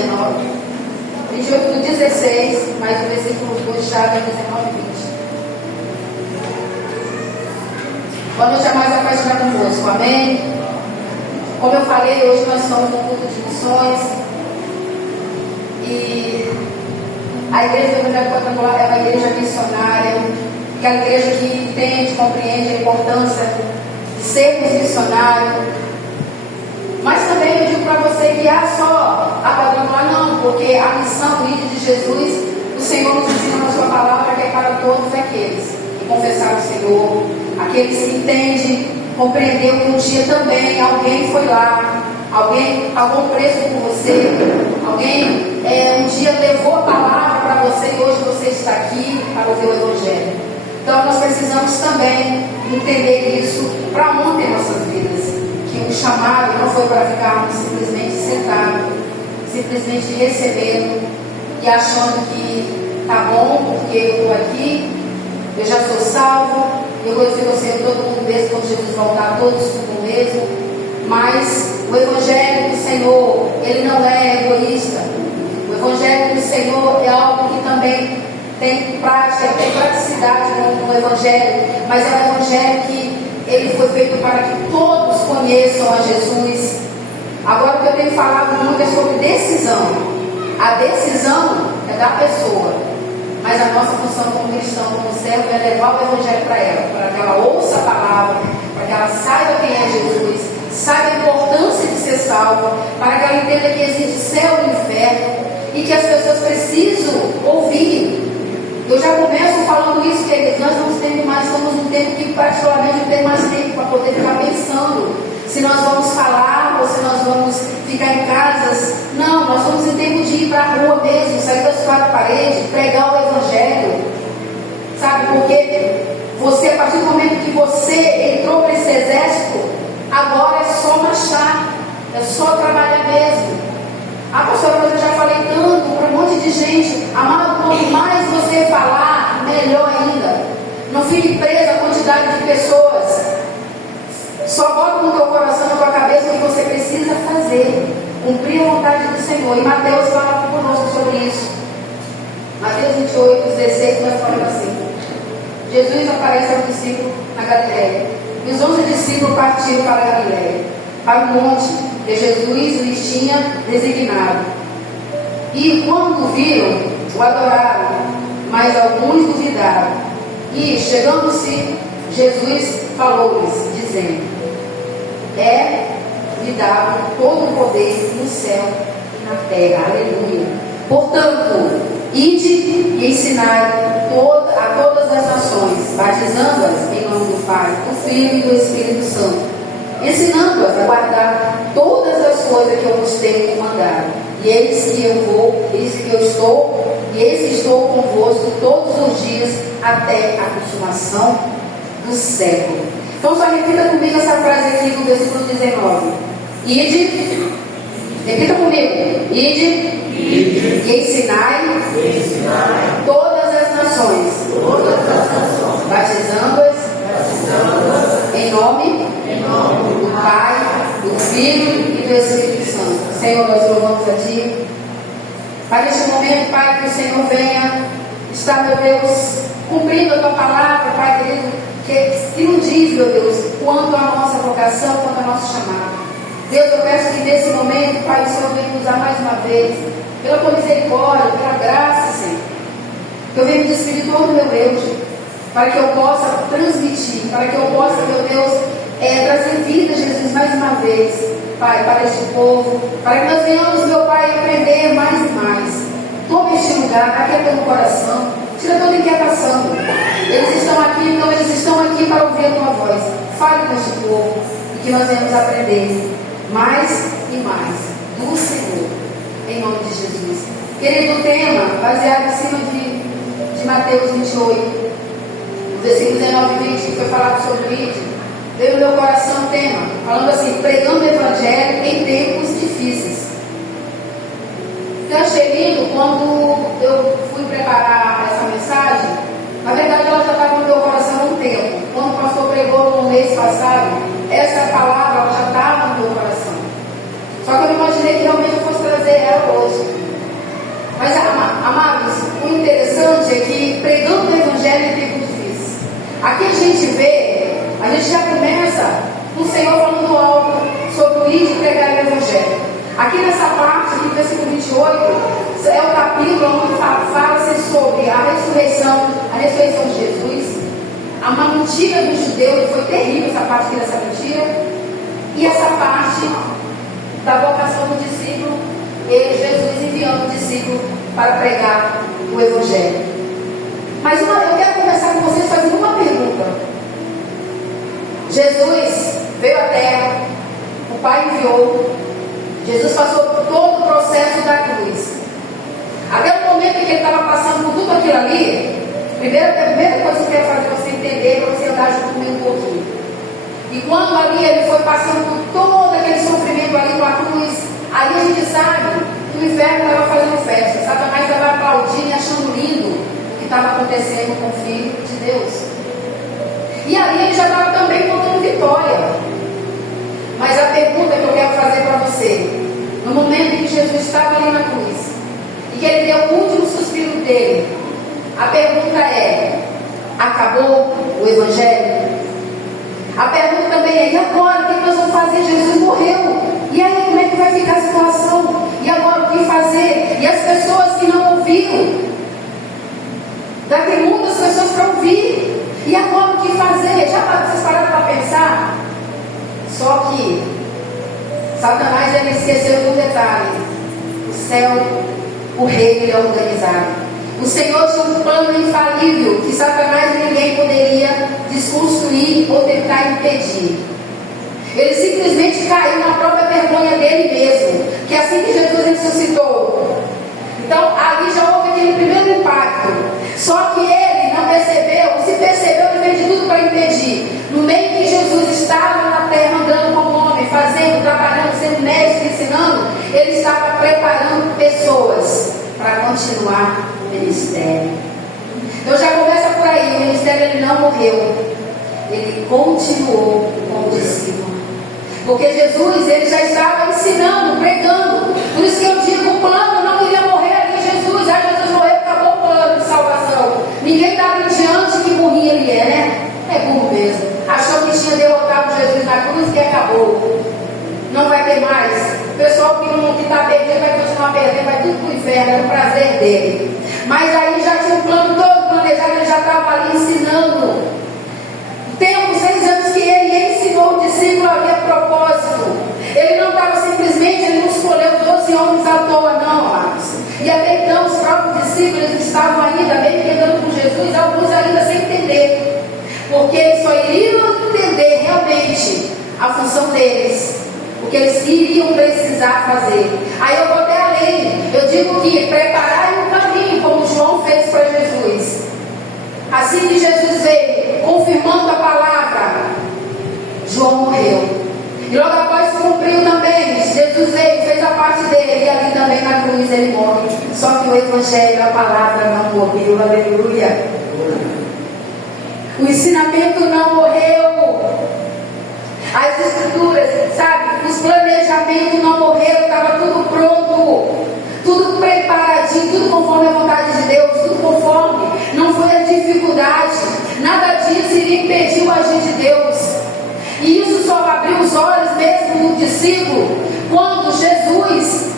19, 28 do 16, mais o versículo 2, chave 19 e 20. Boa noite a mais apaixonada convosco, amém? Como eu falei, hoje nós estamos no culto de missões e a igreja do Evangelho Quadrangular é uma igreja missionária, que é a igreja que entende, compreende a importância de sermos missionários. Mas também eu digo para você que há só a Quadrangular, não, porque a missão, o ídolo de Jesus, o Senhor nos ensina na sua palavra que é para todos aqueles que confessaram o Senhor, aqueles que entendem, compreendeu que um dia também alguém foi lá, alguém pagou preço por você, alguém um dia levou a palavra para você e hoje você está aqui para ouvir o Evangelho. Então nós precisamos também entender isso para ontem em nossas vidas, que o chamado não foi para ficarmos simplesmente sentados, simplesmente recebendo e achando que tá bom porque eu estou aqui, eu já sou salvo, eu vou dizer você, todo mundo mesmo, quando Jesus voltar, todos o mesmo. Mas o Evangelho do Senhor, ele não é egoísta. O Evangelho do Senhor é algo que também tem prática, tem praticidade no Evangelho, mas é um Evangelho que ele foi feito para que todos conheçam a Jesus. Agora o que eu tenho falado muito é sobre decisão. A decisão é da pessoa, mas a nossa função como cristão, como servo, é levar o Evangelho para ela, para que ela ouça a palavra, para que ela saiba quem é Jesus, saiba a importância de ser salva, para que ela entenda que existe céu e inferno e que as pessoas precisam ouvir. Eu já começo falando isso, que nós não temos mais, estamos num tempo que particularmente não tem mais tempo para poder ficar pensando se nós vamos falar ou se nós vamos ficar em casas. Não, nós estamos em tempo de ir para a rua mesmo, sair das quatro paredes, pregar o Evangelho. Sabe, porque você, a partir do momento que você entrou para esse exército, agora é só marchar, é só trabalhar mesmo. Ah, pastora, mas eu já falei tanto para um monte de gente. Amado, quanto mais você falar, melhor ainda. Não fique preso à quantidade de pessoas. Só bota no teu coração, na tua cabeça o que você precisa fazer. Cumprir a vontade do Senhor. E Mateus fala conosco sobre isso. Mateus 28, 16, nós falamos assim. Jesus aparece ao discípulo na Galileia. E os 11 discípulos partiram para a Galileia, para o monte que Jesus lhes tinha designado. E quando viram, o adoraram, mas alguns duvidaram. E, chegando-se, Jesus falou-lhes, dizendo: lhe dado todo o poder no céu e na terra. Aleluia. Portanto, ide e ensinai a todas as nações, batizando-as em nome do Pai, do Filho e do Espírito Santo, ensinando-as a guardar todas as coisas que eu vos tenho mandado. E eis que eu vou, eis que eu estou, e eis que estou convosco todos os dias até a consumação do século. Então só repita comigo essa frase aqui no versículo 19. Ide, repita comigo. Ide e ensinai todas as nações, batizando-as em nome do Pai, do Filho e do Espírito Santo. Senhor, nós louvamos a Ti. Pai, neste momento, Pai, que o Senhor venha estar, meu Deus, cumprindo a Tua palavra, Pai querido, que nos diz, meu Deus, quanto à nossa vocação, quanto ao nosso chamado. Deus, eu peço que nesse momento, Pai, o Senhor venha nos usar mais uma vez, pela Tua misericórdia, pela graça, Senhor. Que eu venha me despedir todo o meu Deus, para que eu possa transmitir, para que eu possa, meu Deus, trazer vida, Jesus, mais uma vez, Pai, para este povo, para que nós venhamos, meu Pai, aprender mais e mais. Tome este lugar, aquieta no coração, tira toda inquietação. Eles estão aqui, então eles estão aqui para ouvir a Tua voz. Fale com este povo e que nós venhamos aprender mais e mais do Senhor, em nome de Jesus. Querido, o tema, baseado em cima de Mateus 28, versículos 19 e 20, que foi falado sobre o ID, veio no meu coração o tema, falando assim: pregando o Evangelho em tempos difíceis. Eu achei lindo quando eu fui preparar essa mensagem. Na verdade, ela já estava no meu coração há um tempo. Quando o pastor pregou no mês passado, essa palavra ela já estava no meu coração. Só que eu não imaginei que realmente eu fosse trazer ela hoje. Aqui nessa parte, aqui no versículo 28, é o capítulo onde fala-se sobre a ressurreição de Jesus. Há uma mentira do judeu, que foi terrível essa parte aqui dessa mentira. E essa parte da vocação do discípulo, Jesus enviando o discípulo para pregar o Evangelho. Mas eu quero começar com vocês fazendo uma pergunta. Jesus veio à Terra, o Pai enviou, Jesus passou por todo o processo da cruz. Até o momento em que ele estava passando por tudo aquilo ali, a primeira coisa que eu quero fazer você entender, para você andar junto comigo um pouquinho. E quando ali ele foi passando por todo aquele sofrimento ali com a cruz, ali a gente sabe que o inferno estava fazendo festa. Satanás estava aplaudindo e achando lindo o que estava acontecendo com o Filho de Deus. E ali ele já estava também contando vitória. Mas a pergunta que eu quero fazer para você, no momento em que Jesus estava ali na cruz, e que ele deu o último suspiro dele, a pergunta é: acabou o Evangelho? A pergunta também é: e agora? O que nós vamos fazer? Jesus morreu. E aí, como é que vai ficar a situação? E agora, o que fazer? E as pessoas que não ouviram? Daqui muitas pessoas para ouvir. E agora, o que fazer? Já vocês pararam para pensar? Só que Satanás ele esqueceu de um detalhe: o céu, o reino, ele é organizado. O Senhor tinha um plano infalível que Satanás e ninguém poderia desconstruir ou tentar impedir. Ele simplesmente caiu na própria vergonha dele mesmo, que assim que Jesus ressuscitou. Então ali já houve aquele primeiro impacto. Só que ele não percebeu, se percebeu, ele fez de tudo para impedir. No meio que Jesus estava na terra andando como homem, fazendo, trabalhando, sendo mestre, ensinando, ele estava preparando pessoas para continuar o ministério. Então já começa por aí, o ministério ele não morreu, ele continuou com o discípulo. Porque Jesus ele já estava ensinando, pregando. Por isso que eu digo, o plano não iria morrer ali. Jesus morreu, acabou o plano de salvação. Ninguém dava em diante que morria ele né? É burro mesmo. Achou que tinha derrotado Jesus na cruz, que acabou. Não vai ter mais. O pessoal que está perdendo vai continuar perdendo, vai tudo para o inferno, é o prazer dele. Mas aí já tinha um plano todo planejado, ele já estava ali ensinando. Tem uns 6 anos que ele ensinou o discípulo a ter propósito. Ele não estava simplesmente, ele não escolheu 12 homens à toa, não, amados. E até então os próprios discípulos estavam ainda bem andando com Jesus, alguns ainda sem entender. Porque eles só iriam entender realmente a função deles, o que eles iriam precisar fazer. Aí eu vou até além, eu digo que preparar um caminho, como João fez para Jesus. Assim que Jesus veio, confirmando a palavra, João morreu. E logo após se cumpriu também, Jesus veio, fez a parte dele, e ali também na cruz ele morre. Só que o Evangelho, a palavra não morreu, aleluia. O ensinamento não morreu. As escrituras, sabe, os planejamentos não morreram, estava tudo pronto, tudo preparadinho, tudo conforme a vontade de Deus, tudo conforme. Não foi a dificuldade, nada disso iria impedir o agir de Deus. E isso só abriu os olhos mesmo do discípulo quando Jesus,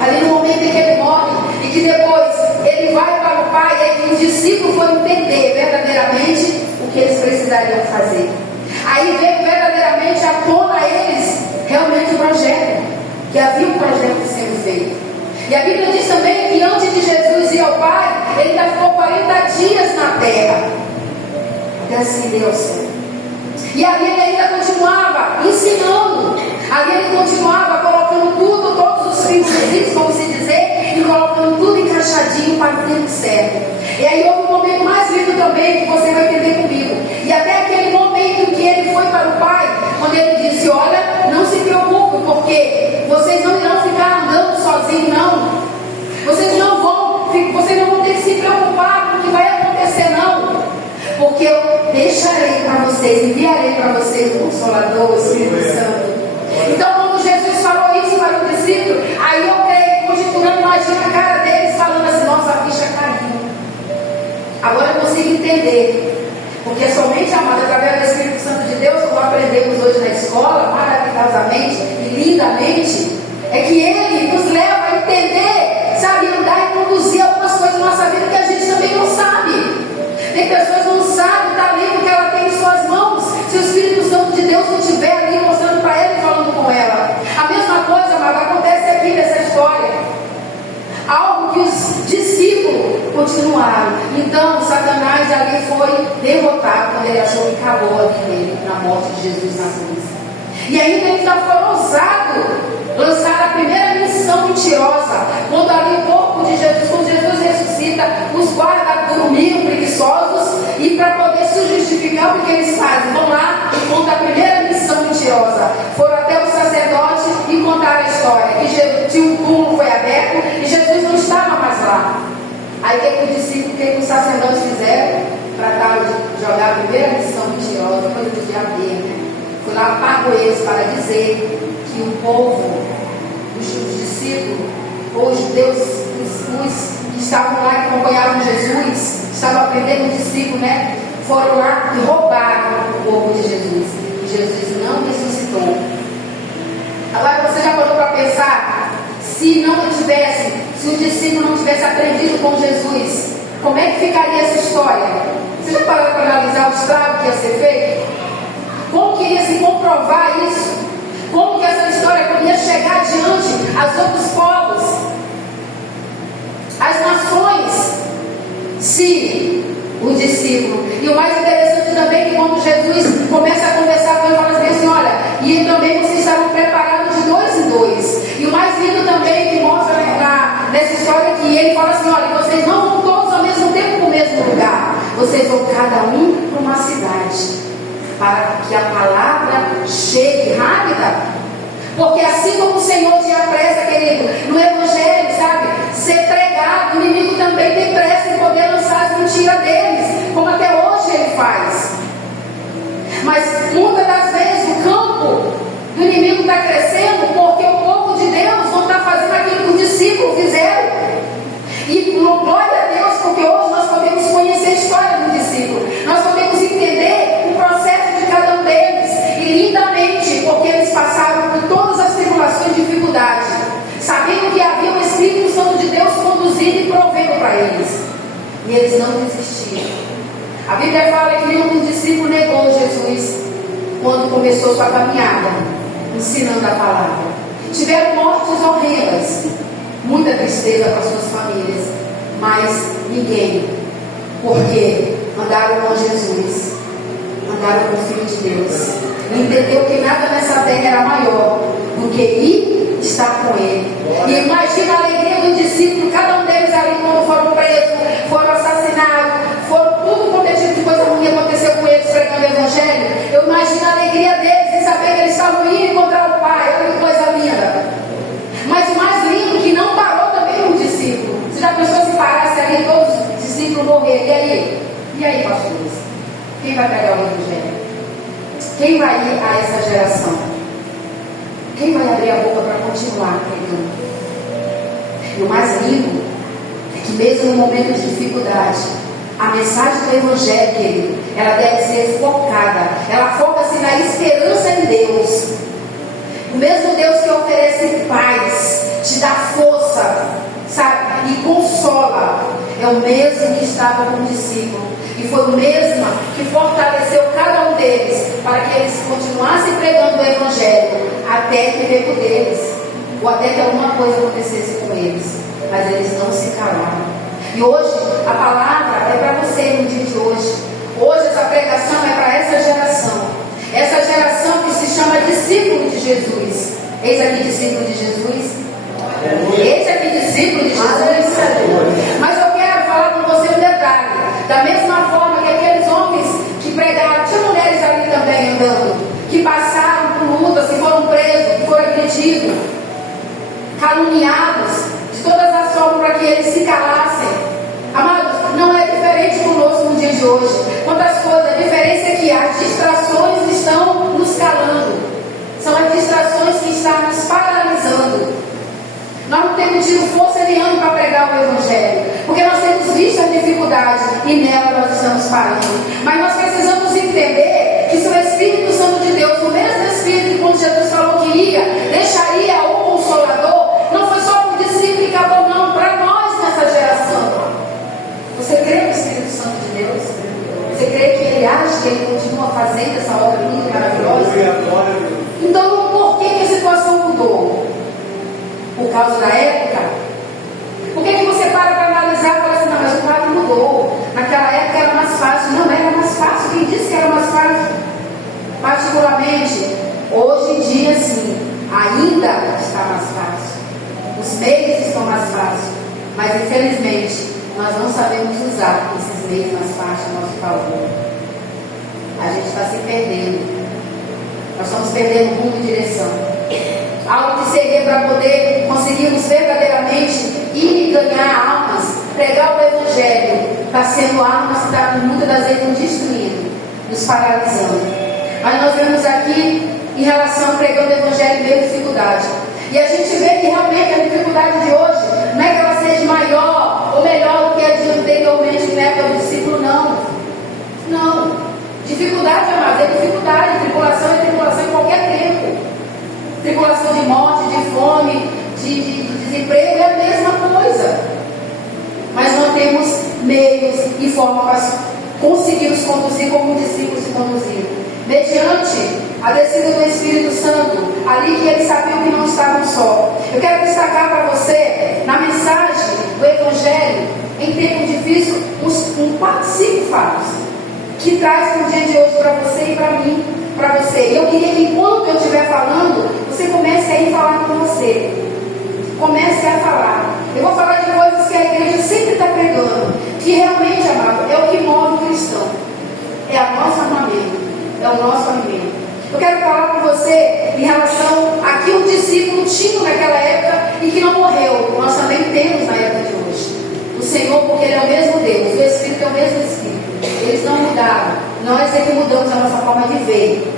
ali no momento em que ele morre, e que depois ele vai para o Pai, e os discípulos foram entender verdadeiramente o que eles precisariam fazer. Aí veio verdadeiramente à tona a eles realmente o projeto, que havia um projeto sendo feito. E a Bíblia diz também que antes de Jesus ir ao Pai, ele ainda ficou 40 dias na terra, até assim Deus. E ali ele ainda continuava ensinando, ali ele continuava colocando tudo, todos os filhos, como se dizer, e colocando tudo encaixadinho para o tempo certo. E aí houve um momento mais lindo também, que você vai entender comigo. E até aquele momento em que ele foi para o Pai, quando ele disse: olha, não se preocupe, porque vocês não irão ficar andando sozinhos, não. Vocês não vão ter que se preocupar com o que vai acontecer, não. Porque eu deixarei para vocês, enviarei para vocês o Consolador, o Espírito Santo. Então, quando Jesus falou isso para o discípulo, aí eu creio, continuando, imagina a cara deles falando assim: nossa, a ficha caiu. Agora eu consigo entender. Porque somente, amado, através do Espírito Santo de Deus, como aprendemos hoje na escola, maravilhosamente e lindamente, É que Ele nos leva a entender, sabe, andar e conduzir algumas coisas na nossa vida que a gente também não sabe. Tem pessoas que não sabem, está ali porque ela tem em suas mãos. Se o Espírito Santo de Deus não estiver ali mostrando para ela e falando com ela. A mesma coisa, amado, acontece aqui nessa história. Algo que os discípulos continuaram. Então, Satanás ali foi derrotado quando ele achou que acabou a vida dele na morte de Jesus na cruz. E ainda ele já foi ousado lançar a primeira missão mentirosa. Quando ali o corpo de Jesus, quando Jesus ressuscita, os guardas dormiam preguiçosos, e para poder se justificar, o que eles fazem? Vão lá e contam a primeira missão mentirosa. Foram até o sacerdote e contaram a história, que o túmulo foi aberto e Jesus não estava mais lá. Aí o que os discípulos, o que os sacerdotes fizeram? Trataram de jogar a primeira missão mentirosa, coisa do diabo, né? Foi lá, pagou eles para dizer que o povo, os discípulos, os judeus, os que estavam lá e acompanhavam Jesus, estavam aprendendo o discípulo, né? Foram lá e roubaram o corpo de Jesus. E Jesus não ressuscitou. Agora você já parou para pensar, se o discípulo não tivesse aprendido com Jesus, como é que ficaria essa história? Você já parou para analisar o estrago que ia ser feito? Como que ia se comprovar isso? Como que essa história poderia chegar adiante aos outros povos, às nações, se o discípulo. E o mais interessante também é que quando Jesus começa a conversar com ele, fala assim, olha, e também vocês estavam preparados de 2 em 2. E o mais lindo também que mostra nessa história que ele fala assim, olha, vocês não vão todos ao mesmo tempo para o mesmo lugar. Vocês vão cada um para uma cidade, para que a palavra chegue rápida. Porque assim como o Senhor tinha pressa, querido, no Evangelho, sabe, ser pregado, o inimigo também tem pressa em poder lançar as mentiras deles, como até hoje ele faz. Mas muitas das vezes o campo do inimigo está crescendo porque o povo de Deus não está fazendo aquilo que os discípulos fizeram. E glória a Deus, porque hoje nós podemos conhecer a história do discípulo, nós podemos entender o processo de cada um deles, e lindamente, porque eles passaram por todas as tribulações e dificuldades, sabendo que havia o Espírito Santo de Deus conduzindo e provendo para eles, e eles não desistiram. A Bíblia fala que nenhum dos discípulos negou Jesus quando começou sua caminhada, ensinando a palavra. Tiveram mortes horrendas, muita tristeza para suas famílias, mas ninguém, porque andaram com Jesus, andaram com o Filho de Deus, e entendeu que nada nessa terra era maior do que ir estar com Ele. E imagina a alegria dos discípulos, cada um deles ali quando foram presos, foram assassinados, tudo quanto é tipo de coisa ruim aconteceu com eles pregando o Evangelho. Eu imagino a alegria deles em saber que eles estavam indo encontrar o Pai. Olha que coisa linda. Mas o mais lindo que não parou também no discípulo. Você já pensou se parasse ali todos os discípulos morrerem? E aí, pastores? Quem vai pregar o Evangelho? Quem vai ir a essa geração? Quem vai abrir a boca para continuar pregando? E o mais lindo é que mesmo no momento de dificuldade, a mensagem do Evangelho, querido, ela deve ser focada. Ela foca-se na esperança em Deus. O mesmo Deus que oferece paz, te dá força, sabe, e consola, é o mesmo que estava com o discípulo. E foi o mesmo que fortaleceu cada um deles para que eles continuassem pregando o Evangelho até que o tempo deles, ou até que alguma coisa acontecesse com eles. Mas eles não se calaram. E hoje a palavra é para você no dia de hoje. Hoje essa pregação é para essa geração. Essa geração que se chama discípulo de Jesus. Eis aqui discípulo de Jesus. Eis aqui discípulo de Jesus. Mas eu quero falar com você um detalhe. Da mesma forma que aqueles homens que pregaram, tinha mulheres ali também andando, que passaram por lutas, que foram presos, que foram agredidos, caluniados, de todas as formas para que eles se calassem. Amados, não é diferente conosco no dia de hoje. Quantas coisas, a diferença é que as distrações estão nos calando. São as distrações que estão nos paralisando. Nós não temos tido força nenhuma para pregar o Evangelho, porque nós temos visto a dificuldade e nela nós estamos parando. Mas nós precisamos entender que se o Espírito Santo de Deus, o mesmo Espírito que quando Jesus falou que ia, deixaria o Consolador não foi só para o discípulo e acabou, não, para nós nessa geração. Você crê no Espírito Santo de Deus? Você crê que Ele age, que Ele continua fazendo essa obra linda e maravilhosa? Então, por que a situação mudou? Por causa da época? Por que você para analisar e fala assim, não, mas o quadro mudou. Naquela época era mais fácil. Não era mais fácil. Quem disse que era mais fácil? Particularmente, hoje em dia sim, ainda está mais fácil. Os meios estão mais fáceis. Mas infelizmente, nós não sabemos usar esses meios mais fáceis a nosso favor. A gente está se perdendo. Nós estamos perdendo rumo e direção. Algo que seria para poder conseguirmos verdadeiramente ir e ganhar almas, pregar o Evangelho, está sendo armas que está muitas das vezes nos destruindo, nos paralisando. Mas nós vemos aqui em relação a pregando o Evangelho meio dificuldade. E a gente vê que realmente a dificuldade de hoje não é que ela seja maior ou melhor do que a de anteriormente na época do discípulo, não. Não. Dificuldade, amados, é dificuldade. Tribulação é tribulação em qualquer tempo. Tribulação de morte, de fome, de desemprego é a mesma coisa. Mas nós temos meios e formas para conseguir nos conduzir como um discípulo se conduzir. Mediante a descida do Espírito Santo, ali que eles sabiam que não estavam só. Eu quero destacar para você, na mensagem do Evangelho, em tempo difícil, uns 5 fatos que traz para o dia de hoje para você e para mim, para você. E eu queria que enquanto eu estiver falando, você comece a ir falar com você. Comece a falar. Eu vou falar de coisas que a igreja sempre está pregando, que realmente, amado, é o que move o cristão. É a nossa armamento, é o nosso alimento. Eu quero falar com você em relação a que o discípulo tinha naquela época e que não morreu. Nós também temos na época de hoje. O Senhor, porque Ele é o mesmo Deus, o Espírito é o mesmo Espírito. Eles não mudaram. Nós é que mudamos a nossa forma de ver.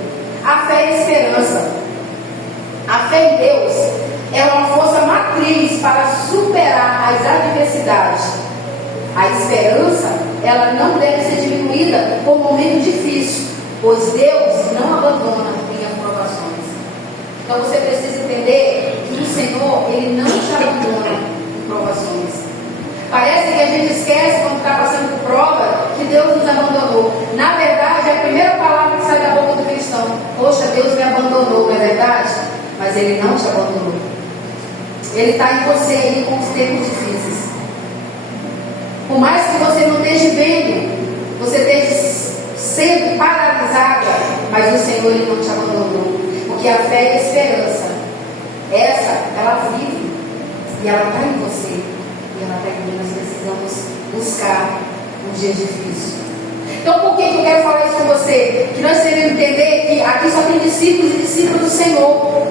A fé e a esperança. A fé em Deus é uma força matriz para superar as adversidades. A esperança, ela não deve ser diminuída por um momento difícil, pois Deus não abandona em aprovações. Então você precisa entender que o Senhor, Ele não te abandona em provações. Parece que a gente esquece quando está passando por prova que Deus nos abandonou. Na verdade, é a primeira palavra que sai da boca do cristão. Poxa, Deus me abandonou, não é verdade? Mas Ele não te abandonou. Ele está em você aí com os tempos difíceis. Por mais que você não esteja vendo, você esteja sendo paralisada, mas o Senhor, Ele não te abandonou. Porque a fé e a esperança, essa, ela vive e ela está em você. E ela está aqui, nós precisamos buscar um dia difícil. Então, por que eu quero falar isso com você? Que nós devemos entender que aqui só tem discípulos e discípulos do Senhor.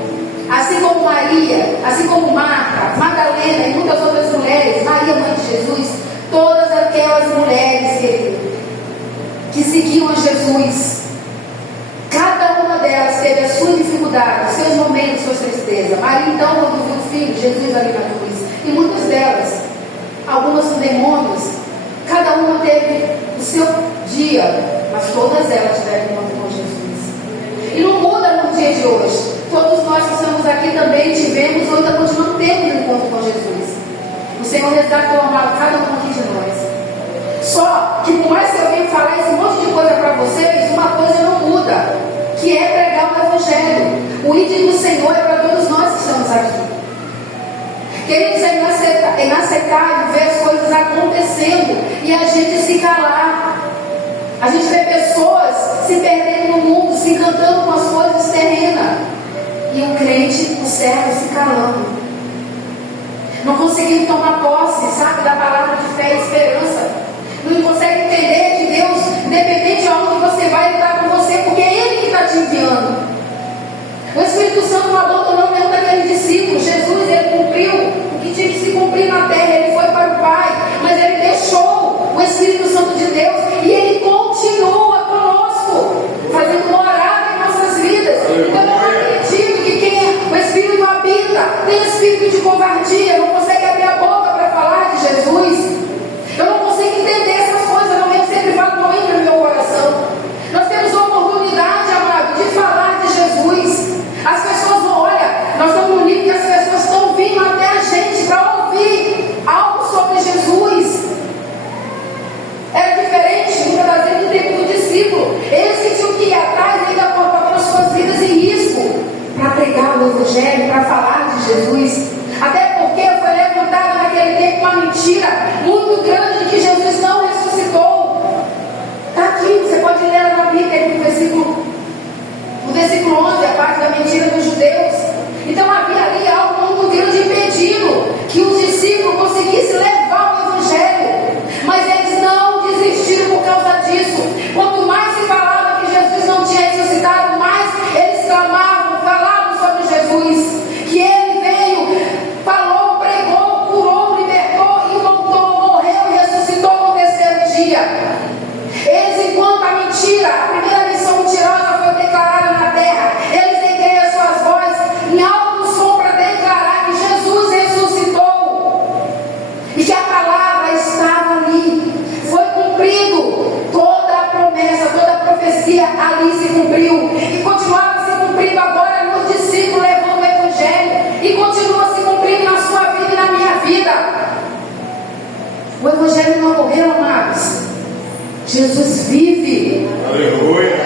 Assim como Maria, assim como Marta, Madalena e muitas outras mulheres, Maria, mãe de Jesus, todas aquelas mulheres que seguiam a Jesus, cada uma delas teve a sua dificuldade, os seus momentos, suas tristezas. Maria, então, quando viu o filho, Jesus ali na cruz, e muitas delas, algumas com demônios, cada uma teve o seu dia, mas todas elas tiveram encontro com Jesus. E não muda no dia de hoje. Todos nós que estamos aqui também tivemos ou ainda continuamos tendo um encontro com Jesus. O Senhor resgatou cada um aqui de nós. Só que por mais que eu venha falar esse monte de coisa para vocês, uma coisa não muda, que é pregar o Evangelho. O ídolo do Senhor é para todos nós que estamos aqui. Queridos, é inaceitável ver as coisas acontecendo e a gente se calar. A gente vê pessoas se perdendo no mundo, se encantando com as coisas terrenas. E o crente, o servo, se calando. Não conseguindo tomar posse, sabe, da palavra de fé e esperança. Não consegue entender que Deus, independente de onde você vai, Ele está com você, porque é Ele que está te enviando. O Espírito Santo não abandonou nenhum daqueles discípulos. Jesus, Ele cumpriu o que tinha que se cumprir na terra. Ele foi para o Pai, mas Ele deixou o Espírito Santo de Deus e Ele continua conosco, fazendo morada em nossas vidas. Então eu não acredito que quem o Espírito habita tem espírito de covardia, não consegue abrir a boca para falar de Jesus. Eu não consigo entender essas coisas. Eu realmente sempre falo, não entra no meu coração. Nós temos a oportunidade, amado, de falar de Jesus. As pessoas, olha, nós estamos num nível que as pessoas mentira muito grande de que Jesus não ressuscitou. Está aqui, você pode ler na Bíblia, no versículo 11, a parte da mentira dos judeus. Então havia ali algo muito grande impedindo que os discípulos conseguissem levar o Evangelho. Mas eles não desistiram por causa disso. Quanto mais se falava que Jesus não tinha ressuscitado, mais eles clamavam, falavam sobre Jesus. Que ele veio, falou, pregou, curou, libertou e voltou, morreu e ressuscitou no terceiro dia. Eles, enquanto a mentira, a primeira missão mentirosa foi declarada na terra, eles ergueram as suas vozes em alto som para declarar que Jesus ressuscitou e que a palavra estava ali. Foi cumprido toda a promessa, toda a profecia ali se cumpriu e continuava se cumprindo agora nos discípulos levando o Evangelho e continua se cumprindo na sua vida e na minha vida. O Evangelho não morreu, amados. Jesus vive. Aleluia.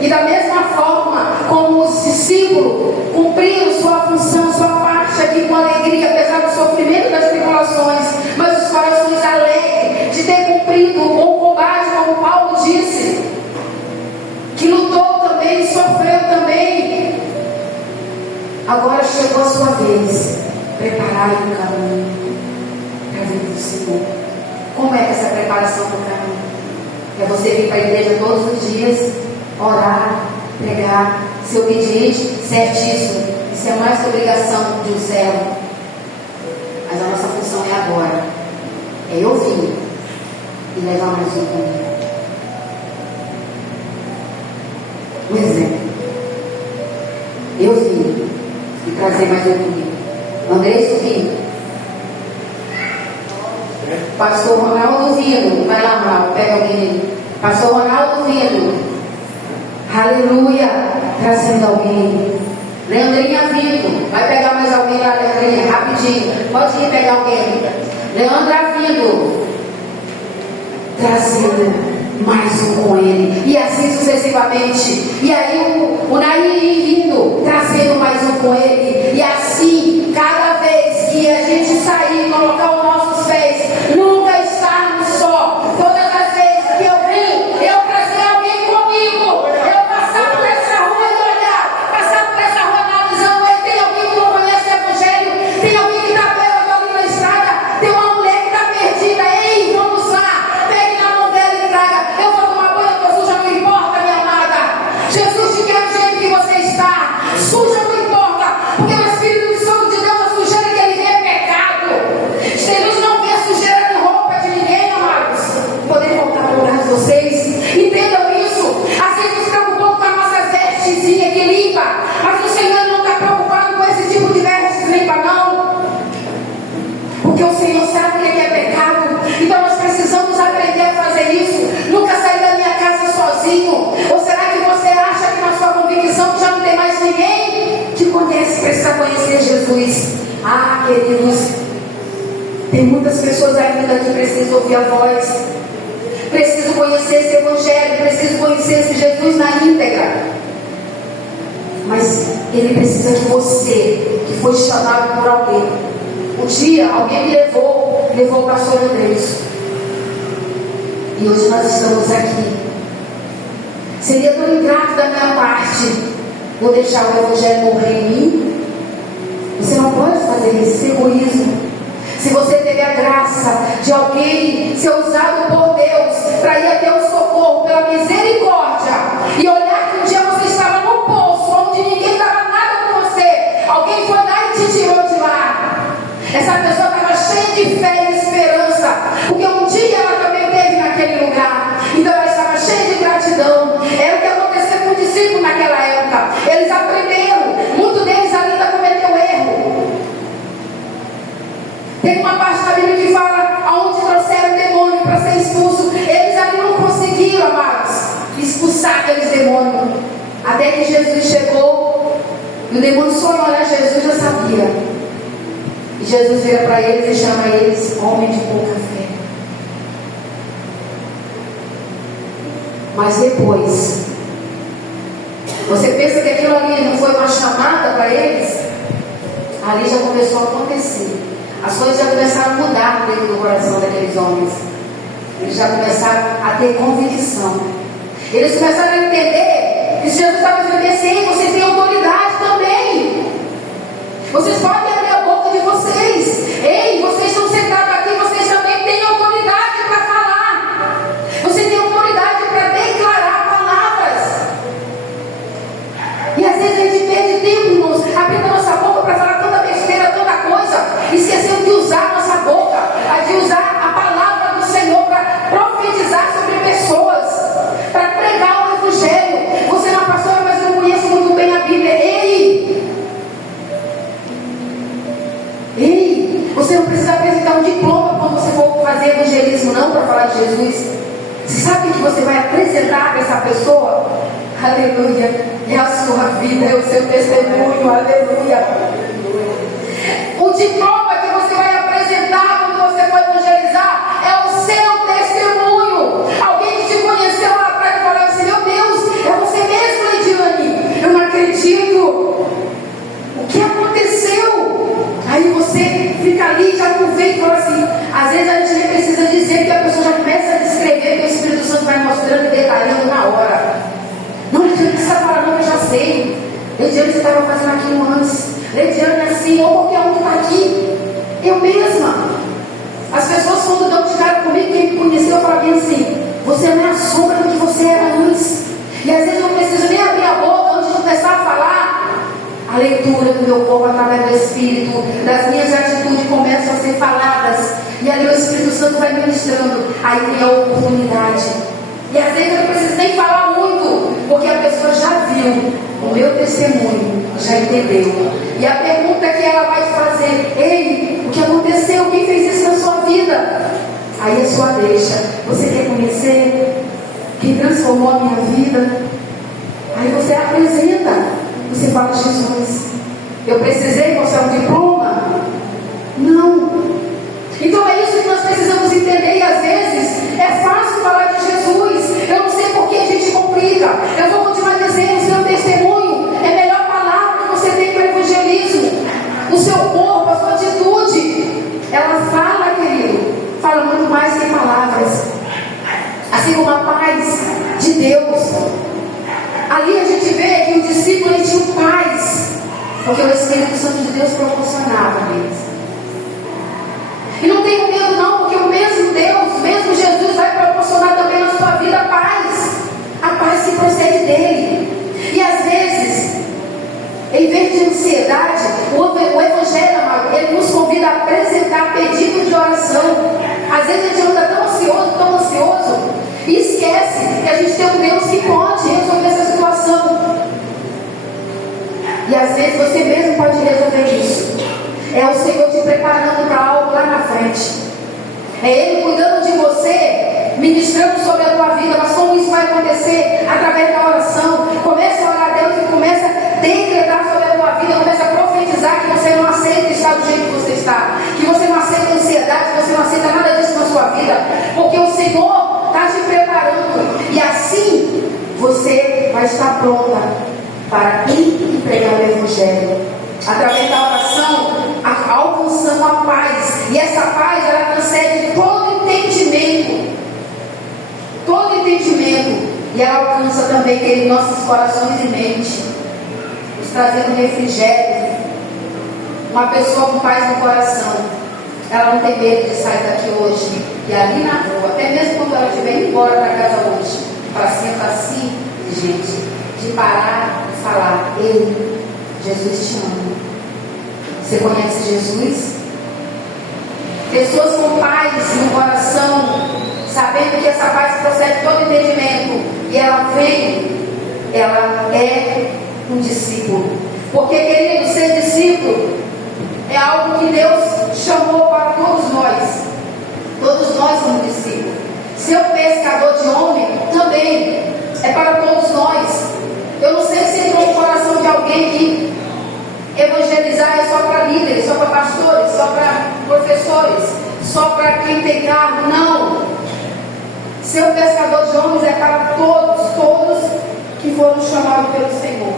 E da mesma forma como os discípulos cumpriram sua função, sua parte aqui com alegria, apesar do sofrimento e das tribulações, mas os corações alegres de ter cumprido o bom combate, como Paulo disse, que lutou também, sofreu também. Agora chegou a sua vez. Preparai o caminho para vir do Senhor. Como é essa preparação do caminho? É você vir para a igreja todos os dias, orar, pregar, ser obediente, certíssimo. Isso é mais que obrigação de um servo. Mas a nossa função é agora. É ouvir e levar mais um comigo. Um exemplo. Eu vim e trazer mais um comigo. André Suvinho. Pastor Ronaldo vindo. Vai lá, Ronaldo, pega alguém. Pastor Ronaldo vindo. Aleluia. Trazendo alguém. Leandrinha vindo. Vai pegar mais alguém lá, Leandrinha. Rapidinho. Pode ir pegar alguém. Leandra vindo. Trazendo mais um com ele. E assim sucessivamente. E aí o Naí indo. Trazendo mais um com ele. E assim, cada vez que a gente sair e colocar os nossos pés, nunca estarmos só. Todas as vezes que eu vim, eu trazer alguém comigo. Eu passar por essa rua e olhar. Passar por essa rua analisando. Tem alguém que não conhece o Evangelho. Tem alguém que está bêbado ali na estrada. Tem uma mulher que está perdida. Ei, vamos lá. Pegue na mão dela e traga. Eu vou tomar banho, eu tô suja, não importa, minha amada. Jesus te quer do jeito que você está. Suja não importa. Porque o Espírito Santo de Deus, a sujeira que ele vê é pecado. Jesus não vê a sujeira de roupa de ninguém, amados. Podem voltar para o lugar de vocês. Entendam isso. Às vezes nos preocupamos com a nossa vestezinha que limpa. Mas o Senhor não está preocupado com esse tipo de veste que limpa, não. Porque o Senhor sabe o que é pecado. Então nós precisamos aprender a fazer isso. Nunca sair da minha casa sozinho. Ou será que você acha que na sua convicção já não tem mais ninguém que conhece, precisa conhecer Jesus? Ah, queridos, tem muitas pessoas ainda que precisam ouvir a voz, precisam conhecer esse Evangelho, precisam conhecer esse Jesus na íntegra. Mas ele precisa de você, que foi chamado por alguém. Um dia alguém me levou o pastor Andrés. E hoje nós estamos aqui. Seria tão ingrato da minha parte vou deixar o Evangelho morrer em mim. Você não pode fazer isso, esse egoísmo. Se você teve a graça de alguém ser usado por Deus para ir até o socorro pela misericórdia e olhar que um dia você estava no poço onde ninguém dava nada com você, alguém foi lá e te tirou de lá. Essa pessoa estava cheia de fé e esperança, porque um dia ela também esteve naquele lugar. Então ela estava cheia de gratidão. Era o que aconteceu com os discípulos naquela época. Eles aprenderam. Muitos deles ainda cometeu erro. Tem uma parte da Bíblia que fala aonde trouxeram o demônio para ser expulso. Eles ali não conseguiram, amados, expulsar aqueles demônios. Até que Jesus chegou e o demônio só em olhar Jesus já sabia. E Jesus vira para eles e chama eles homem de pouca fé. Mas depois, você pensa que aquilo ali não foi uma chamada para eles? Ali já começou a acontecer. as coisas já começaram a mudar dentro do coração daqueles homens. Eles já começaram a ter convicção. Eles começaram a entender que Jesus estava dizendo assim: vocês têm autoridade também. Vocês podem abrir a boca de vocês. Ei, vocês estão sentados aqui, vocês também têm autoridade para falar. Vocês têm autoridade para declarar palavras. E às vezes a gente perde tempo, irmãos, abrindo a nossa boca para falar tanta besteira, tanta coisa, esquecendo de usar a nossa boca, de usar a palavra do Senhor para profetizar sobre pessoas, para pregar o Evangelho. Você não é pastora, mas eu não conheço muito bem a Bíblia. Ei, você não precisa apresentar um diploma quando você for fazer evangelismo, não, para falar de Jesus. Você sabe que você vai apresentar para essa pessoa? Aleluia. É a sua vida, é o seu testemunho. Aleluia. O diploma que você vai apresentar quando você for evangelizar é o seu testemunho. Alguém que te conheceu lá atrás e falou assim: meu Deus, é você mesmo, Lidiane. Eu não acredito. O que aconteceu? Aí você fica ali, já não vê e fala assim. Às vezes a gente nem precisa dizer, que a pessoa já começa a descrever, que o Espírito Santo vai mostrando e detalhando na hora. Não adianta você falar, não, eu já sei. Lidiane, você estava fazendo aquilo antes. Lidiane, assim, ou qualquer um que está aqui. Eu mesma. As pessoas, quando dão de cara comigo, quem me conheceu, fala bem assim: você não é a sombra do que você era antes. E às vezes eu não preciso nem abrir a boca antes de começar a falar. A leitura do meu corpo através do Espírito, das minhas atitudes começam a ser faladas. E ali o Espírito Santo vai ministrando. Aí vem a oportunidade. E às vezes eu não preciso nem falar muito, porque a pessoa já viu o meu testemunho, já entendeu. E a pergunta que ela vai fazer: ei, o que aconteceu? Quem fez isso na sua vida? Aí a sua deixa. Você quer conhecer quem transformou a minha vida? Aí você apresenta. Você fala: Jesus, eu precisei mostrar um diploma? Não. Então é isso que nós precisamos entender. E às vezes é fácil falar de Jesus. Eu não sei por que a gente complica. Eu vou continuar dizendo: o seu testemunho é a melhor palavra que você tem para evangelismo. O seu corpo, a sua atitude, ela fala, querido. Fala muito mais que palavras. Assim como a paz de Deus. Ali a gente vê que o discípulo tinha paz, porque o Espírito Santo de Deus proporcionava a eles. E não tenha medo não, porque o mesmo Deus, o mesmo Jesus vai proporcionar também na sua vida paz. A paz que procede dele. E às vezes, em vez de ansiedade, o Evangelho, amado, ele nos convida a apresentar pedido de oração. Às vezes a gente anda tão ansioso, e esquece que a gente tem um Deus que pode resolver essa situação. E às vezes você mesmo pode resolver isso. É o Senhor te preparando para algo lá na frente. É Ele cuidando de você, ministrando sobre a tua vida. Mas como isso vai acontecer? Através da oração. Começa a orar a Deus e começa a decretar sobre a tua vida. Começa a profetizar que você não aceita estar do jeito que você está, que você não aceita ansiedade, que você não aceita nada disso na sua vida, porque o Senhor está te preparando. E assim você vai estar pronta para ir e pregar o Evangelho. Através da oração, alcançando a paz. E essa paz, ela transcende todo entendimento. Todo entendimento. E ela alcança também, querido, nossos corações e mente, nos trazendo refrigério. Uma pessoa com paz no coração, ela não tem medo de sair daqui hoje e ali na rua, até mesmo quando ela estiver indo embora para casa hoje, para sentar assim, gente, de parar e falar: ei, Jesus te ama. Você conhece Jesus? Pessoas com paz no coração, sabendo que essa paz procede de todo entendimento, e ela vem, ela é um discípulo. Porque, querido, ser discípulo é algo que Deus chamou para todos nós. Todos nós somos discípulos. Ser um pescador de homem também é para todos nós. Eu não sei se entrou no coração de alguém que evangelizar é só para líderes, só para pastores, só para professores, só para quem tem cargo. Não. Ser um pescador de homens é para todos que foram chamados pelo Senhor.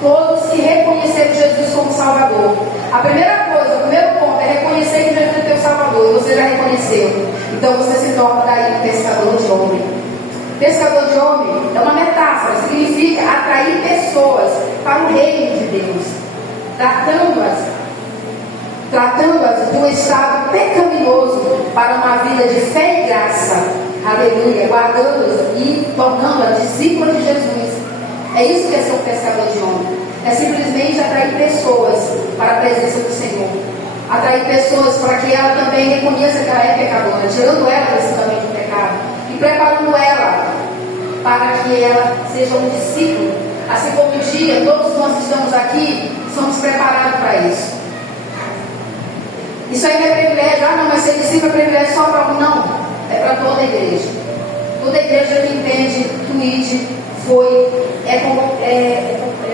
Todos que reconheceram Jesus como Salvador. A primeira coisa, o primeiro ponto é reconhecer que Jesus é teu Salvador, e você já reconheceu. Então você se torna daí um pescador de homem. Pescador de homem é uma metáfora, significa atrair pessoas para o reino de Deus, tratando-as de um estado pecaminoso para uma vida de fé e graça, aleluia, guardando-as e tornando-as discípulas de Jesus. É isso que é ser um pescador de homem. É simplesmente atrair pessoas para a presença do Senhor, atrair pessoas para que ela também reconheça que ela é pecadora, tirando ela desse caminho do pecado e preparando ela para que ela seja um discípulo. Assim como um dia todos nós que estamos aqui somos preparados para isso. Isso aí não é privilégio. Ah, não, mas ser discípulo é privilégio só para um. Não, é para toda a igreja. Toda a igreja que entende que o ID é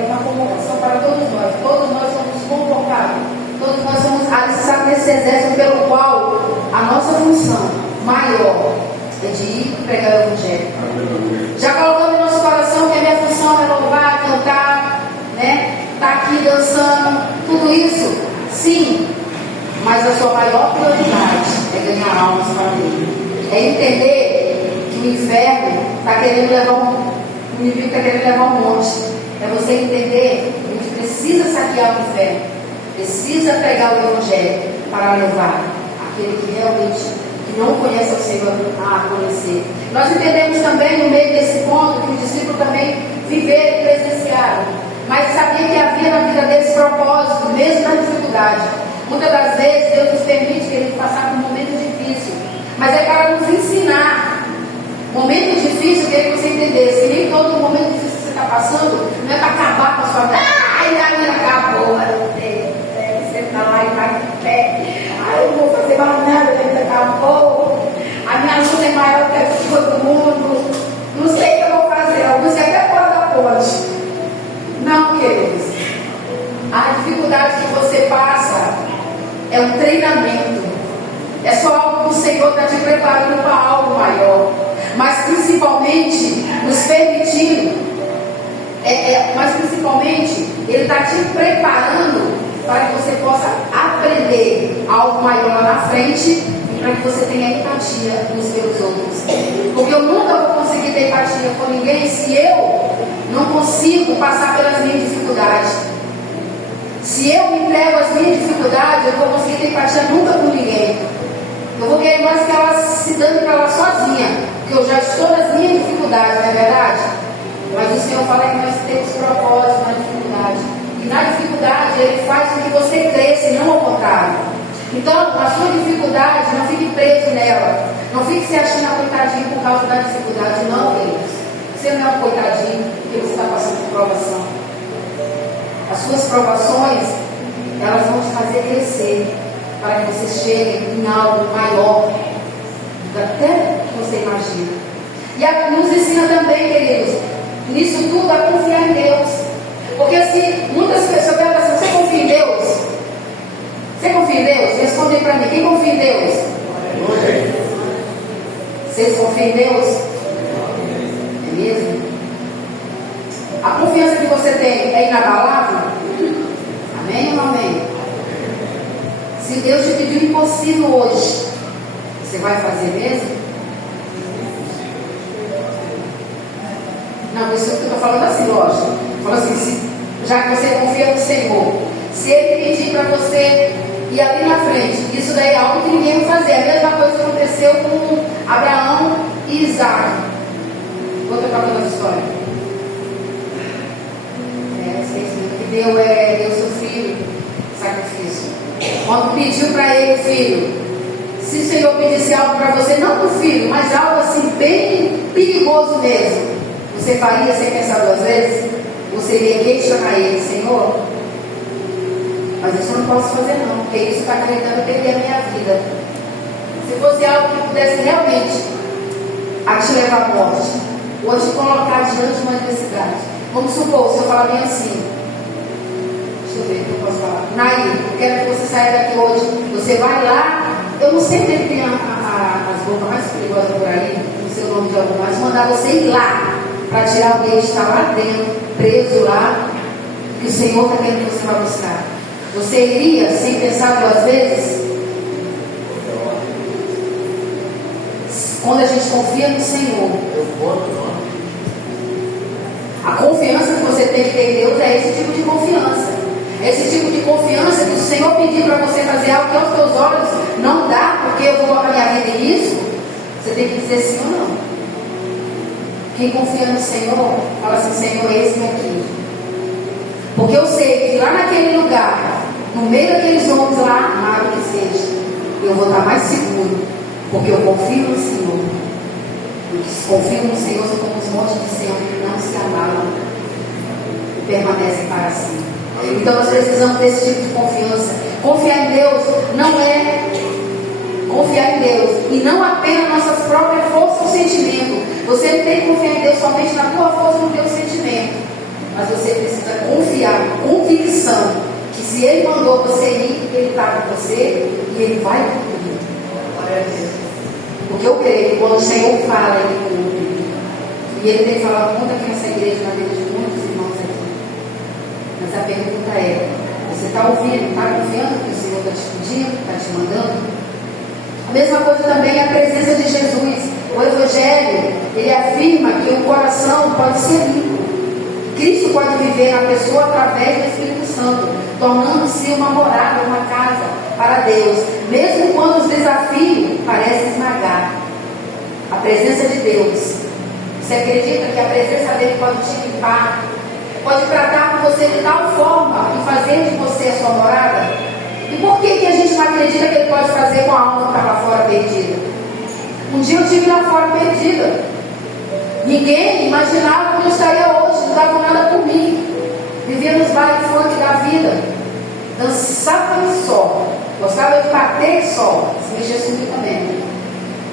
uma convocação para todos nós. Todos nós somos convocados. Todos nós somos alistados nesse exército pelo qual a nossa função maior é de ir pregar o Evangelho. Já colocando em nosso coração que a minha função é louvar, cantar, né? Estar aqui dançando, tudo isso, sim. Mas a sua maior prioridade é ganhar almas para Ele. É entender que o inferno está querendo levar o inimigo está querendo levar um monte. É você entender que a gente precisa saquear o inferno. Precisa pregar o Evangelho para levar aquele que realmente não conhece o Senhor a conhecer. Nós entendemos também no meio desse ponto que o discípulo também viveram e presenciaram, mas sabia que havia na vida deles propósito, mesmo na dificuldade. Muitas das vezes Deus nos permite que ele passar por um momento difícil, mas é para nos ensinar. Momento difícil, eu queria que você entendesse que nem todo momento difícil que você está passando não é para acabar com a sua vida. Ai, a minha acabou, você está lá e vai de pé. Ai, eu não vou fazer mais nada, ainda acabou. A minha luta é maior que a de todo mundo. Não sei o que eu vou fazer. Alguns até fora da ponte. Não, queridos. A dificuldade que você passa é um treinamento. É só algo que o Senhor está te preparando para algo maior. Mas principalmente nos permitindo. Mas principalmente Ele está te preparando para que você possa aprender algo maior lá na frente e para que você tenha empatia uns pelos outros. Porque eu nunca vou conseguir ter empatia com ninguém se eu não consigo passar pelas minhas dificuldades. Se eu me entrego às minhas dificuldades, eu não vou conseguir ter empatia nunca com ninguém. Eu vou querer mais que ela se dane para ela sozinha, porque eu já estou nas minhas dificuldades, não é verdade? Mas o Senhor fala que nós temos propósito na dificuldade. E na dificuldade Ele faz com que você cresça e não ao contrário. Então, a sua dificuldade, não fique preso nela. Não fique se achando coitadinho por causa da dificuldade. Não, queridos. Você não é um coitadinho porque você está passando por provação. As suas provações, elas vão te fazer crescer para que você chegue em algo maior do que até você imagina. E nos ensina também, queridos, nisso tudo a confiar em Deus. Porque assim, muitas pessoas perguntam assim, você confia em Deus? Você confia em Deus? Responde para mim, quem confia em Deus? Vocês confiam em Deus? É mesmo? A confiança que você tem é inabalável? Amém ou não amém? Se Deus te pediu o impossível hoje, você vai fazer mesmo? Não, isso que eu estou falando assim, lógico. Fala assim, já que você confia no Senhor, se Ele pedir para você ir ali na frente, isso daí é algo que ninguém vai fazer. A mesma coisa aconteceu com Abraão e Isaac. Vou tocar toda a história. Que deu seu filho sacrifício. Quando pediu para ele o filho, se o Senhor pedisse algo para você, não do filho, mas algo assim bem perigoso mesmo, você faria sem pensar duas vezes? Você iria questionar ele, Senhor, mas isso eu não posso fazer não, porque isso está acreditando perder a minha vida. Se fosse algo que pudesse realmente a te levar à morte, ou a te colocar diante de uma adversidade. Vamos supor, se eu falar bem assim, deixa eu ver o que eu posso falar. Nair, eu quero que você saia daqui hoje, você vai lá, eu não sei se tem as roupas mais perigosas por aí, não sei o nome de alguma, mas mandar você ir lá, para tirar alguém que está lá dentro, preso lá, que o Senhor está querendo que você vá buscar. Você iria sem pensar duas vezes? quando a gente confia no Senhor. A confiança que você tem que ter em Deus é esse tipo de confiança. Esse tipo de confiança que o Senhor pedir para você fazer algo que aos teus olhos não dá, porque eu vou colocar minha vida nisso. Você tem que dizer sim ou não. Quem confia no Senhor, fala assim: Senhor, eis-me aqui. Porque eu sei que lá naquele lugar, no meio daqueles homens lá, armado que seja, eu vou estar mais seguro, porque eu confio no Senhor. E que confio no Senhor são como os montes de Sião que não se abalam e permanecem para sempre. Então nós precisamos desse tipo de confiança. Confiar em Deus não é confiar em Deus e não apenas nossas próprias forças ou sentimento. Você não tem que confiar em Deus somente na tua força ou no teu sentimento, mas você precisa confiar com convicção que se Ele mandou você ir, Ele está com você e Ele vai cumprir. Glória a Deus. Porque eu creio que quando o Senhor fala, Ele cumpre. E Ele tem falado muito aqui nessa igreja, na vida de muitos irmãos aqui. Mas a pergunta é: você está ouvindo, está confiando que o Senhor está te pedindo, está te mandando? A mesma coisa também é a presença de Jesus. O Evangelho, ele afirma que o coração pode ser limpo. Cristo pode viver na pessoa através do Espírito Santo, tornando-se uma morada, uma casa para Deus, mesmo quando os desafios parecem esmagar. A presença de Deus. Você acredita que a presença dele pode te limpar? Pode tratar com você de tal forma e fazer de você a sua morada? E por que a gente não acredita que ele pode fazer com a alma que está lá fora perdida? Um dia eu estive lá fora perdida. Ninguém imaginava onde eu estaria hoje, não dava nada por mim. Vivia nos bailes funk da vida. Dançava no sol. Gostava de bater sol. Se mexer comigo também.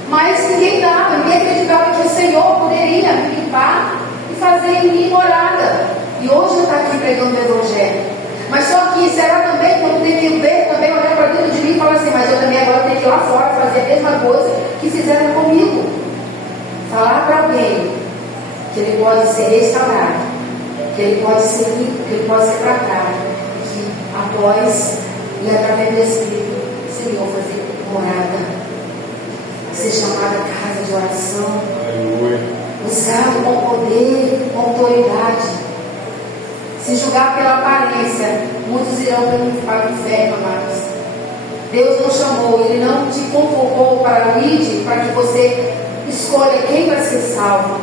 Mas ninguém dava, ninguém acreditava que o Senhor poderia me limpar e fazer em mim morada. E hoje eu estou aqui pregando o Evangelho. Mas só que será também quando tem que ver, também olhar para dentro de mim e falar assim: mas eu também agora tenho que ir lá fora fazer a mesma coisa que fizeram comigo. Falar para alguém que ele pode ser restaurado, que ele pode ser limpo, que ele pode ser tratado, que após e através do Espírito, Senhor, fazer morada, ser chamada casa de oração, usar com poder, com autoridade. Se julgar pela aparência, muitos irão para o inferno, amados. Deus não chamou, Ele não te convocou para o ID, para que você escolha quem vai ser salvo.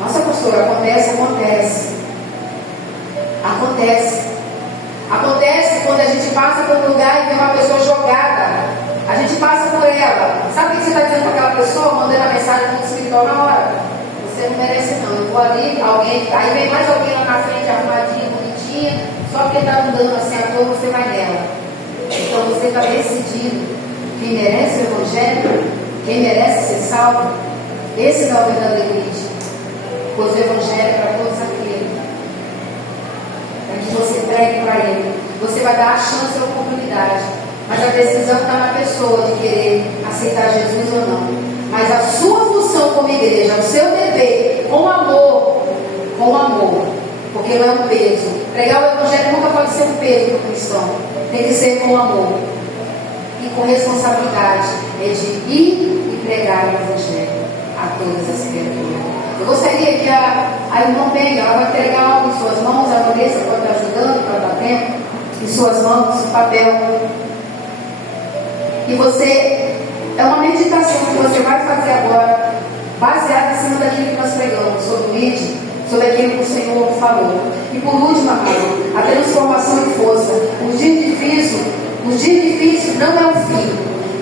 Nossa, pastora, acontece. Acontece quando a gente passa por um lugar e vê uma pessoa jogada. A gente passa por ela. Sabe o que você está dizendo para aquela pessoa? Mandando a mensagem no espiritual na hora. Você não merece não. Eu vou ali, alguém, aí vem mais alguém lá na frente, arrumadinha, bonitinha, só porque está andando assim à toa, você vai nela. Então você está decidindo quem merece o Evangelho, quem merece ser salvo. Esse não é o verdadeiro limite. Pois o Evangelho é para todos aqueles. Para que você pregue para ele. Você vai dar a chance e a oportunidade. Mas a decisão está na pessoa de querer aceitar Jesus ou não. Mas a sua função como igreja, o seu dever, com amor, porque não é um peso. Pregar o Evangelho nunca pode ser um peso para o cristão. Tem que ser com amor e com responsabilidade. É de ir e pregar o Evangelho a todas as criaturas. Eu gostaria que a irmã venha, ela vai entregar algo em suas mãos. A Vanessa pode estar ajudando para dar tempo. Em suas mãos, o papel. E você... É uma meditação que você vai fazer agora, baseada em cima daquilo que nós pregamos, sobre o ID, sobre aquilo que o Senhor falou. E por último, amado, a transformação em força. Os dias difíceis não é o fim,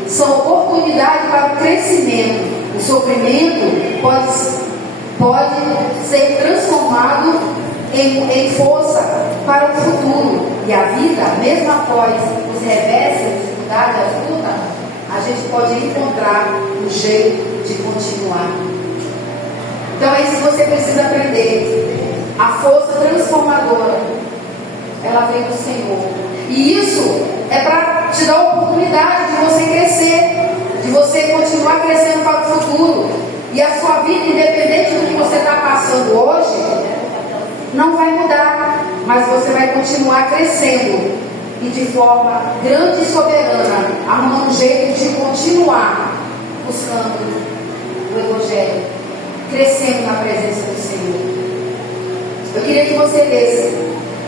são oportunidade para o crescimento. O sofrimento pode ser transformado em força para o futuro. E a vida, mesmo após os revés, a dificuldade, as lutas, a gente pode encontrar um jeito de continuar. Então é isso que você precisa aprender. A força transformadora, ela vem do Senhor. E isso é para te dar a oportunidade de você crescer, de você continuar crescendo para o futuro. E a sua vida, independente do que você está passando hoje, não vai mudar, mas você vai continuar crescendo. E de forma grande e soberana, arrumando um jeito de continuar buscando o Evangelho, crescendo na presença do Senhor. Eu queria que você lesse,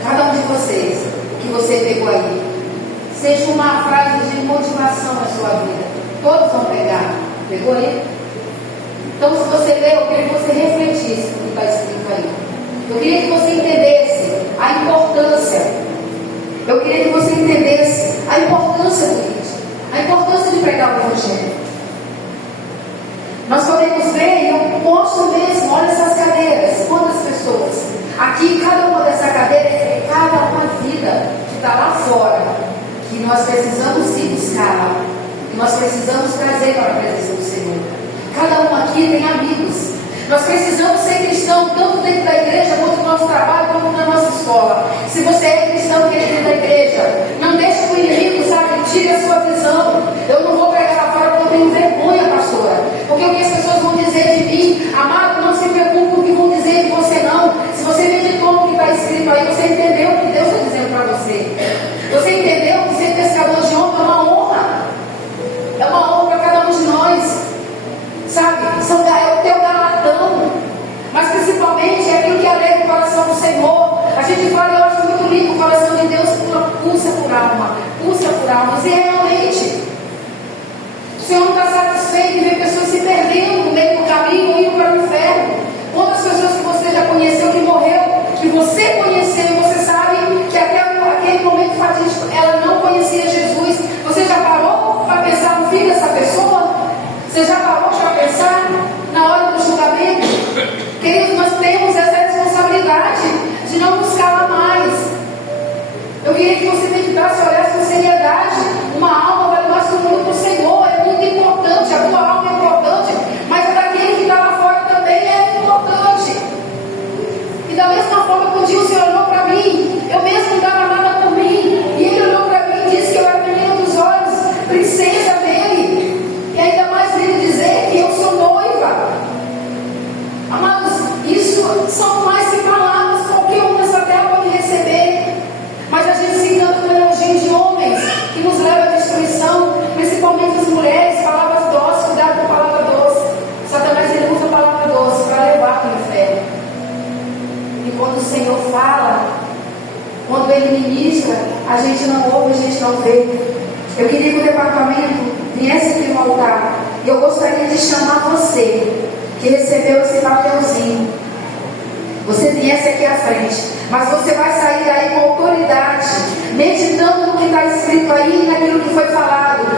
cada um de vocês, o que você pegou aí. Seja uma frase de motivação na sua vida. Todos vão pegar. Pegou aí? Então, se você ler, eu queria que você refletisse no que está escrito aí. Eu queria que você entendesse a importância. Eu queria que você entendesse a importância do isso. A importância de pregar o Evangelho. Nós podemos ver, e eu mostro mesmo, olha essas cadeiras, quantas pessoas. Aqui, cada uma dessas cadeiras é cada uma vida que está lá fora, que nós precisamos ir buscar, que nós precisamos trazer para a presença do Senhor. Cada um aqui tem amigos. Nós precisamos ser cristãos, tanto dentro da igreja, quanto no nosso trabalho, quanto na nossa escola. Se você é cristão dentro da igreja, não deixe que o inimigo, sabe, tire a sua visão. Eu não vou pregar lá fora porque eu tenho vergonha, pastora. Porque o que as pessoas vão dizer de mim, amado, não se preocupe com o que vão dizer de você não. Se você meditou no que está escrito aí, você entendeu o que Deus está dizendo para você. Você entendeu que ser pescador de homem é uma honra. É uma honra para cada um de nós. Sabe? É o teu galardão. Mas principalmente é aquilo que alegra o coração do Senhor. A gente fala, eu acho muito lindo, o coração de Deus pulsa por alma. Pulsa por alma. E realmente, o Senhor não está satisfeito em ver pessoas se perdendo no meio do caminho, indo para o inferno. Quantas pessoas que você já conheceu, que morreu, que você conheceu, e você sabe que até aquele momento fatídico ela não conhecia Jesus. Você já parou para pensar no fim dessa pessoa? Você já parou para pensar na hora do julgamento? Queridos, nós temos essa responsabilidade de não nos calar mais. Eu queria que você meditasse, olhasse com seriedade. Uma alma vale mais que o mundo para o Senhor. É muito importante, a tua alma é importante, mas a daquele que está lá fora também é importante. E da mesma forma que um dia o Senhor olhou para mim, eu mesmo não dava nada por mim, e Ele olhou para mim e disse que eu era menina dos olhos, princesa dele. E ainda mais dele dizer que eu sou noiva. Amados, isso são mais que palavras, qualquer um nessa terra pode receber. Mas a gente se engana com elogio de homens que nos leva à destruição, principalmente as mulheres, palavras doces, cuidado com a palavra doce. Satanás ele usa a palavra doce para levar para o inferno. E quando o Senhor fala, quando Ele ministra, a gente não ouve, a gente não vê. Eu queria que o departamento viesse aqui no altar. E eu gostaria de chamar você que recebeu esse papelzinho. Você viesse aqui à frente. Mas você vai sair daí com autoridade, meditando no que está escrito aí, naquilo que foi falado.